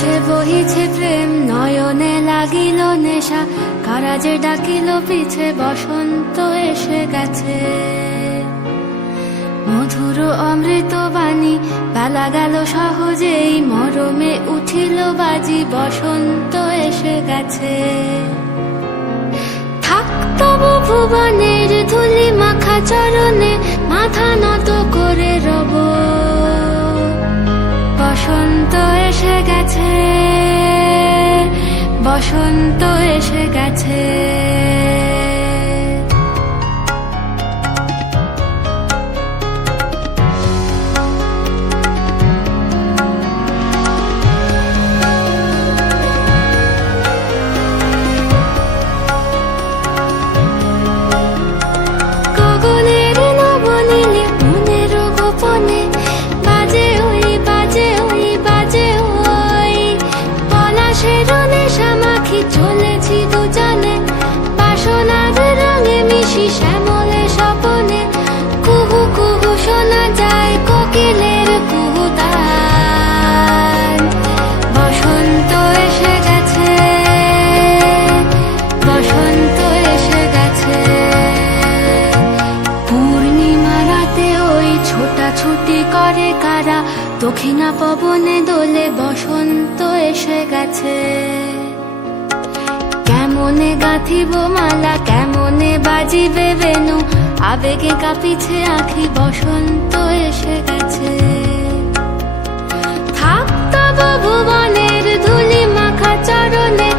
আকাশে বহিছে প্রেম, নয়নে লাগিল নেশা, কারাজে ডাকিল পিছে, বসন্ত এসে গেছে। মধুর অমৃত বাণী, বেলা গেল সহজেই, মরমে উঠিল বাজি, বসন্ত এসে গেছে। থাক তবু ভুবনের ধুলি মাখা চরণে, মাথা নত করে রব, বসন্ত এসে গেছে, বসন্ত এসে গেছে। চলেছি দুজনে বাসনার রঙে মিশি, শ্যামলে স্বপনে কুহু কুহু শোনা যায় কোকিলের কুহুতান। বসন্ত এসে গেছে, বসন্ত এসে গেছে। পূর্ণিমা রাতে ওই ছোটাছুটি করে কারা, দক্ষিণা পবনে দোলে, বসন্ত এসে গেছে। কেমনে গাঁথিব মালা, কেমনে বাজিবে বেনু, আবেগে কাঁপিছে আখি, বসন্ত এসে গেছে। থাক তব ভুবনের ধুলি মাখা চরণে,